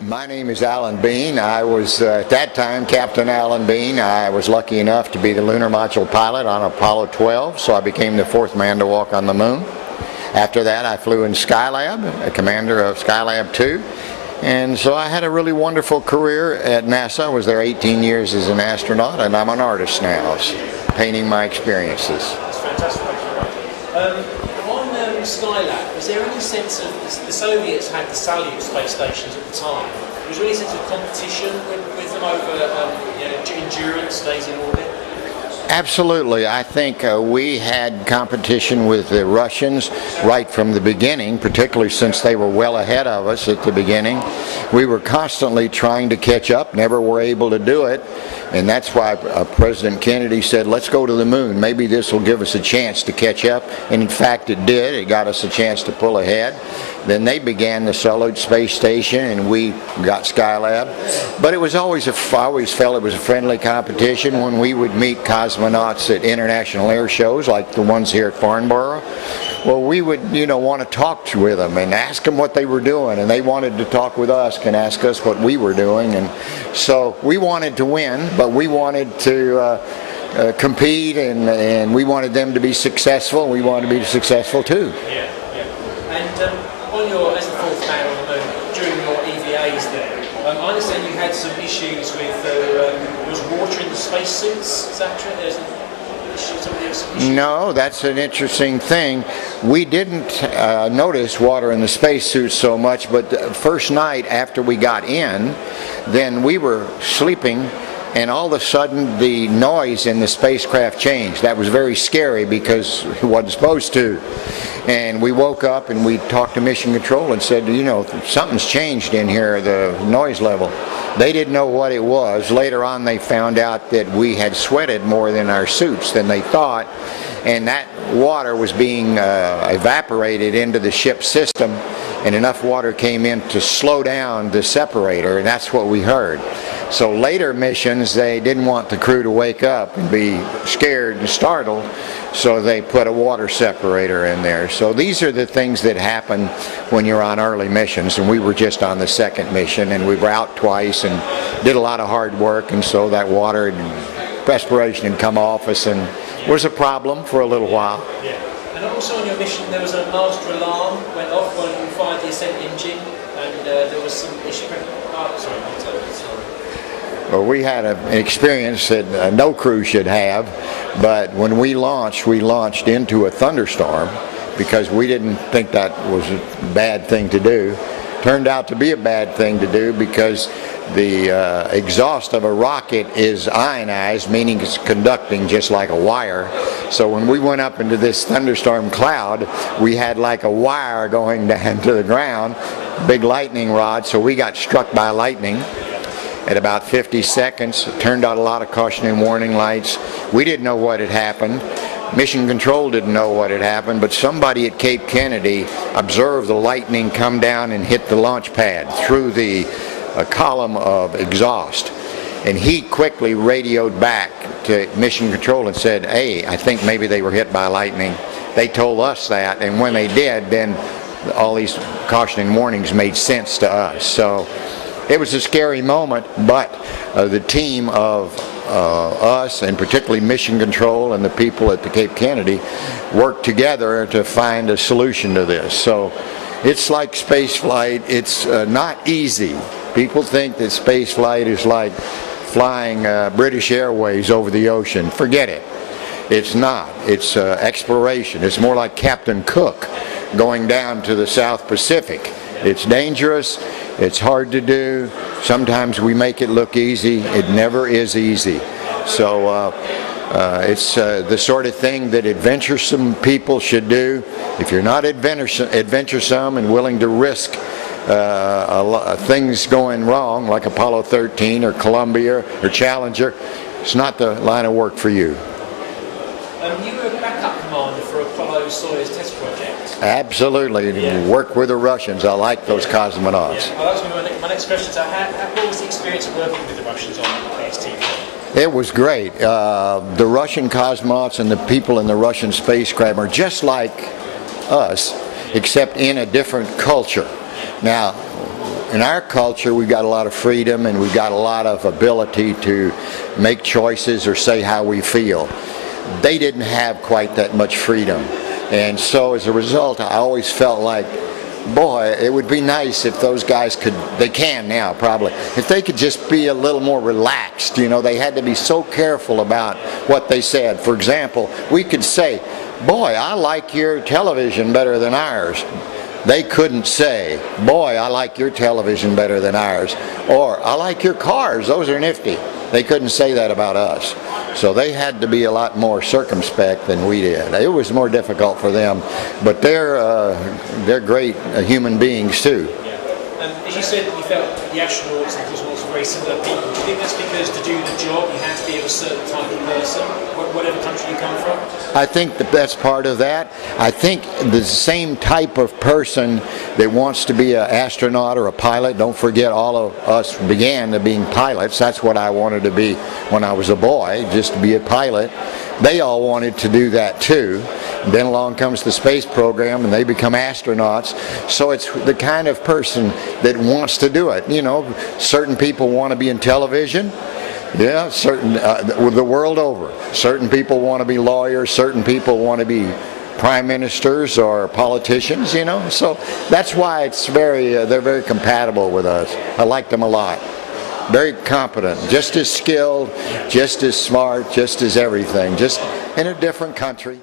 My name is Alan Bean. I was, at that time, Captain Alan Bean. I was lucky enough to be the lunar module pilot on Apollo 12, so I became the fourth man to walk on the moon. After that, I flew in Skylab, a commander of Skylab 2. And so I had a really wonderful career at NASA. I was there 18 years as an astronaut, and I'm an artist now, painting my experiences. That's fantastic. On Skylab, was there any sense of, the Soviets had the Salyut space stations at the time, was there any sense of competition with them over endurance, days in orbit? Absolutely. I think we had competition with the Russians right from the beginning, particularly since they were well ahead of us at the beginning. We were constantly trying to catch up, never were able to do it, and that's why President Kennedy said, let's go to the moon. Maybe this will give us a chance to catch up, and in fact it did. It got us a chance to pull ahead. Then they began the Salyut space station, and we got Skylab. But it was always I always felt it was a friendly competition when we would meet cosmonauts at international air shows like the ones here at Farnborough. Well, we would, want to talk with them and ask them what they were doing, and they wanted to talk with us and ask us what we were doing. And so we wanted to win, but we wanted to compete, and we wanted them to be successful. We wanted to be successful too. Yeah. And as the fourth man on the moon, during your EVAs there, I understand you had some issues with, there was water in the spacesuits, is that true? No, that's an interesting thing. We didn't notice water in the spacesuits so much, but the first night after we got in, then we were sleeping, and all of a sudden the noise in the spacecraft changed. That was very scary because it wasn't supposed to. And we woke up and we talked to Mission Control and said, something's changed in here, the noise level. They didn't know what it was. Later on they found out that we had sweated more than our suits than they thought, and that water was being evaporated into the ship system, and enough water came in to slow down the separator, and that's what we heard. So later missions, they didn't want the crew to wake up and be scared and startled, so they put a water separator in there. So these are the things that happen when you're on early missions, and we were just on the second mission, and we were out twice and did a lot of hard work, and so that water and perspiration had come off us and was a problem for a little while. Yeah. And also on your mission there was a master alarm went off when you fired the ascent engine, and there was some issue. Well, we had an experience that no crew should have, but when we launched into a thunderstorm because we didn't think that was a bad thing to do. Turned out to be a bad thing to do because the exhaust of a rocket is ionized, meaning it's conducting just like a wire. So when we went up into this thunderstorm cloud, we had like a wire going down to the ground, big lightning rod, so we got struck by lightning. At about 50 seconds, it turned out a lot of cautionary warning lights. We didn't know what had happened. Mission Control didn't know what had happened, but somebody at Cape Kennedy observed the lightning come down and hit the launch pad through the column of exhaust. And he quickly radioed back to Mission Control and said, hey, I think maybe they were hit by lightning. They told us that, and when they did, then all these cautioning warnings made sense to us. So it was a scary moment, but the team of us, and particularly Mission Control and the people at the Cape Kennedy, worked together to find a solution to this. So it's like space flight. It's not easy. People think that space flight is like flying British Airways over the ocean. Forget it. It's not. It's exploration. It's more like Captain Cook going down to the South Pacific. It's dangerous. It's hard to do. Sometimes we make it look easy. It never is easy. So it's the sort of thing that adventuresome people should do. If you're not adventuresome and willing to risk things going wrong, like Apollo 13 or Columbia or Challenger, it's not the line of work for you. You were a backup commander for Apollo-Soyuz test project. Absolutely. Yeah. Work with the Russians. I like those cosmonauts. Yeah. Well, that was my next question. So what was the experience of working with the Russians on AST-4? It was great. The Russian cosmonauts and the people in the Russian spacecraft are just like us, except in a different culture. Now, in our culture, we've got a lot of freedom and we've got a lot of ability to make choices or say how we feel. They didn't have quite that much freedom. And so as a result, I always felt like, boy, it would be nice if those guys could, they can now probably, if they could just be a little more relaxed. You know, they had to be so careful about what they said. For example, we could say, boy, I like your television better than ours. They couldn't say, boy, I like your television better than ours, or I like your cars, those are nifty. They couldn't say that about us. So they had to be a lot more circumspect than we did. It was more difficult for them, but they're great human beings too. As you said, you felt the astronauts and cosmonauts were very similar people. Do you think that's because to do the job you have to be of a certain type of person, whatever country you come from? I think that's part of that. I think the same type of person that wants to be an astronaut or a pilot, don't forget all of us began to being pilots. That's what I wanted to be when I was a boy, just to be a pilot. They all wanted to do that too. Then along comes the space program and they become astronauts. So it's the kind of person that wants to do it. You know, certain people want to be in television. Yeah, the world over. Certain people want to be lawyers. Certain people want to be prime ministers or politicians, you know. So that's why it's they're very compatible with us. I like them a lot. Very competent, just as skilled, just as smart, just as everything, just in a different country.